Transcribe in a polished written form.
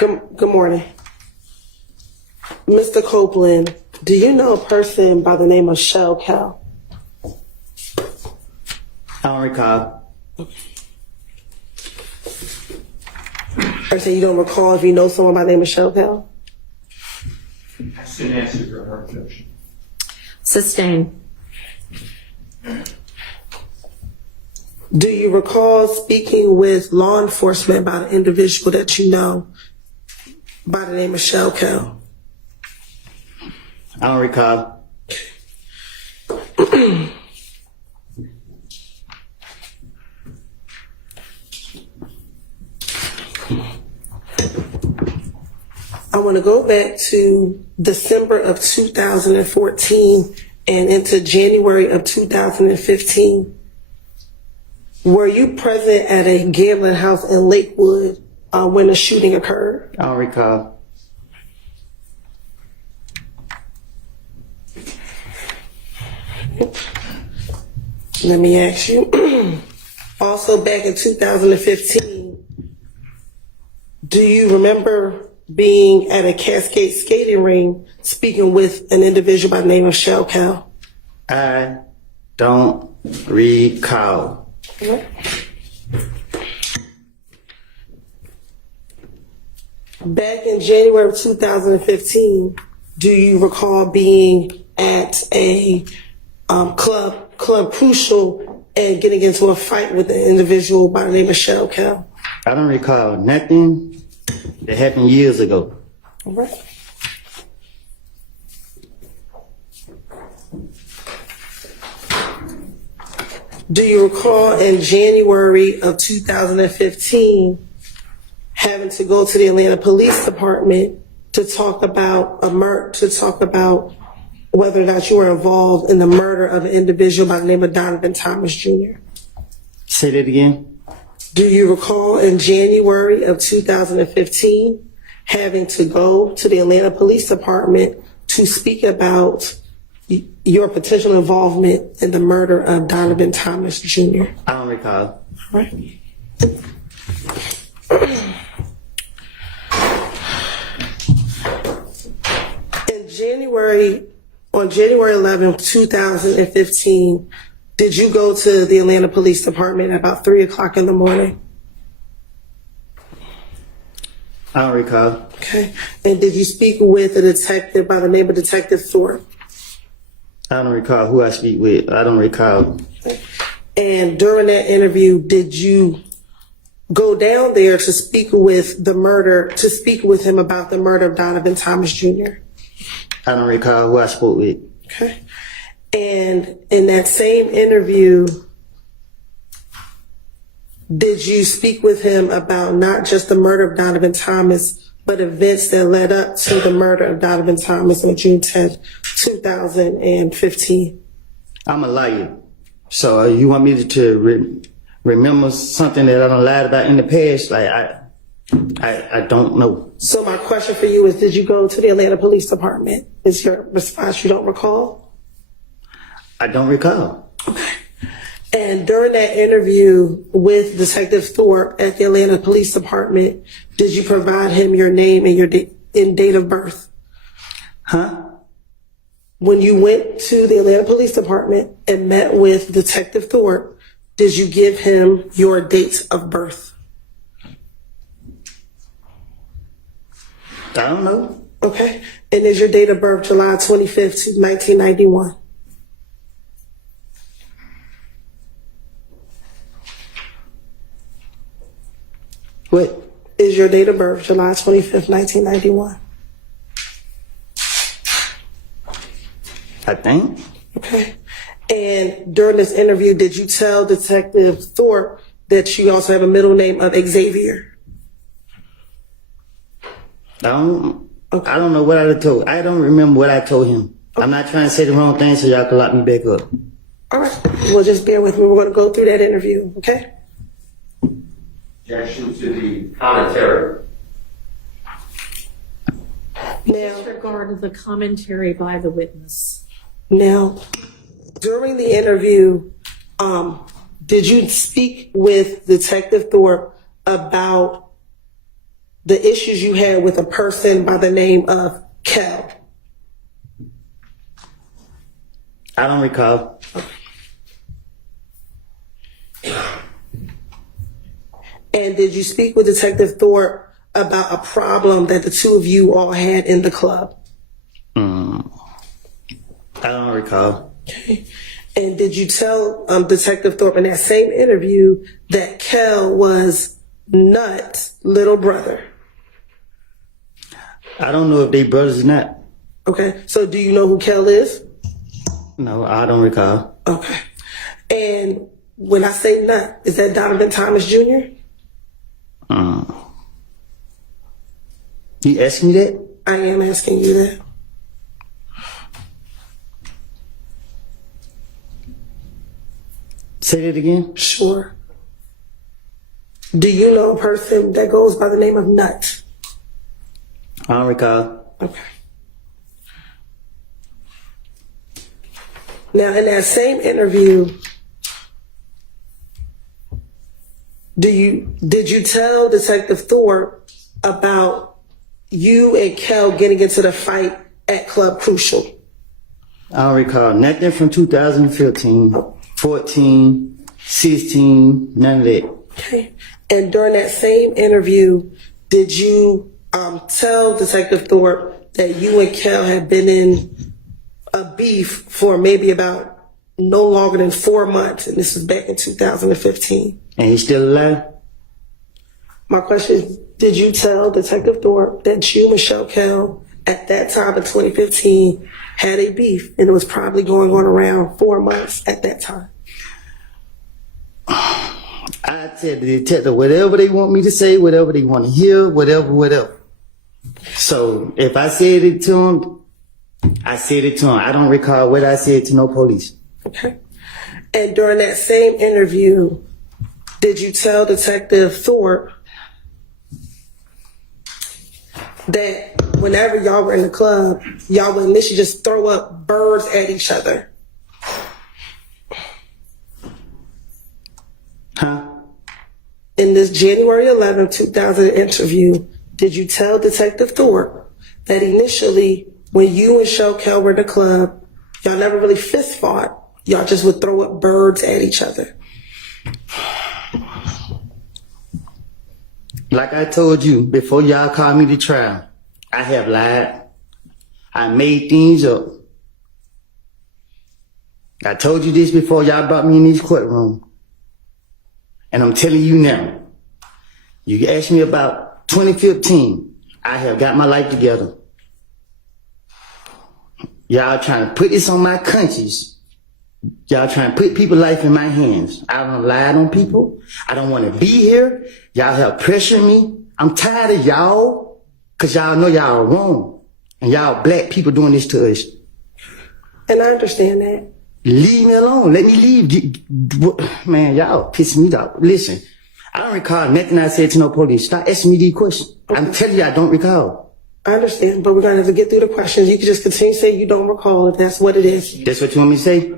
Good morning. Mr. Copeland, do you know a person by the name of Shell Cal? I don't recall. Or say you don't recall if you know someone by the name of Shell Cal? That's an answer to her objection. Sustain. Do you recall speaking with law enforcement about an individual that you know by the name of Shell Cal? I don't recall. I want to go back to December of 2014 and into January of 2015. Were you present at a gambling house in Lakewood when the shooting occurred? I don't recall. Let me ask you. Also, back in 2015, do you remember being at a Cascade skating ring speaking with an individual by the name of Shell Cal? I don't recall. Back in January of 2015, do you recall being at a Club Crucial and getting into a fight with an individual by the name of Shell Cal? I don't recall nothing that happened years ago. All right. Do you recall in January of 2015 having to go to the Atlanta Police Department to talk about whether or not you were involved in the murder of an individual by the name of Donovan Thomas Jr.? Say that again. Do you recall in January of 2015 having to go to the Atlanta Police Department to speak about your potential involvement in the murder of Donovan Thomas Jr.? I don't recall. All right. On January 11th, 2015, did you go to the Atlanta Police Department at about 3 o'clock in the morning? I don't recall. Okay. And did you speak with a detective by the name of Detective Thorpe? I don't recall who I speak with. I don't recall. And during that interview, did you go down there to speak with him about the murder of Donovan Thomas Jr.? I don't recall who I spoke with. Okay. And in that same interview, did you speak with him about not just the murder of Donovan Thomas, but events that led up to the murder of Donovan Thomas on June 10th, 2015? I'm a liar. So you want me to remember something that I done lied about in the past? Like, I don't know. So my question for you is, did you go to the Atlanta Police Department? Is your response you don't recall? I don't recall. Okay. And during that interview with Detective Thorpe at the Atlanta Police Department, did you provide him your name and your date of birth? Huh? When you went to the Atlanta Police Department and met with Detective Thorpe, did you give him your date of birth? I don't know. Okay. And is your date of birth July 25th, 1991? What? Is your date of birth July 25th, 1991? I think. Okay. And during this interview, did you tell Detective Thorpe that you also have a middle name of Xavier? I don't know what I told. I don't remember what I told him. Okay. I'm not trying to say the wrong thing so y'all can lock me back up. All right. Well, just bear with me. We're going to go through that interview, okay? Objection to the commentary. Now, Disregard the commentary by the witness. Now, during the interview, did you speak with Detective Thorpe about the issues you had with a person by the name of Kel? I don't recall. And did you speak with Detective Thorpe about a problem that the two of you all had in the club? I don't recall. Okay. And did you tell Detective Thorpe in that same interview that Kel was Nut's little brother? I don't know if they brothers or not. Okay. So do you know who Kel is? No, I don't recall. Okay. And when I say Nut, is that Donovan Thomas Jr.? You asking me that? I am asking you that. Say that again? Sure. Do you know a person that goes by the name of Nut? I don't recall. Okay. Now, in that same interview, did you tell Detective Thorpe about you and Kel getting into the fight at Club Crucial? I don't recall nothing from 2015, 14, 16, none of that. Okay. And during that same interview, did you tell Detective Thorpe that you and Kel had been in a beef for maybe about no longer than 4 months, and this was back in 2015? And he's still alive? My question is, did you tell Detective Thorpe that you, Michelle Kel, at that time in 2015, had a beef, and it was probably going on around 4 months at that time? I tell the detective whatever they want me to say, whatever they want to hear, whatever. So if I said it to him, I said it to him. I don't recall what I said to no police. Okay. And during that same interview, did you tell Detective Thorpe that whenever y'all were in the club, y'all would initially just throw up birds at each other? Huh? In this January 11, 2000 interview, did you tell Detective Thorpe that initially, when you and Michelle Kel were in the club, y'all never really fist fought, y'all just would throw up birds at each other? Like I told you, before y'all called me to trial, I have lied. I made things up. I told you this before y'all brought me in this courtroom. And I'm telling you now, you asked me about 2015, I have got my life together. Y'all trying to put this on my conscience. Y'all trying to put people's life in my hands. I don't lie on people. I don't want to be here. Y'all have pressured me. I'm tired of y'all, because y'all know y'all are wrong. And y'all black people doing this to us. And I understand that. Leave me alone. Let me leave. Man, y'all pissing me off. Listen, I don't recall nothing I said to no police. Stop asking me these questions. I'm telling you, I don't recall. I understand, but we're going to have to get through the questions. You can just continue to say you don't recall if that's what it is. That's what you want me to say?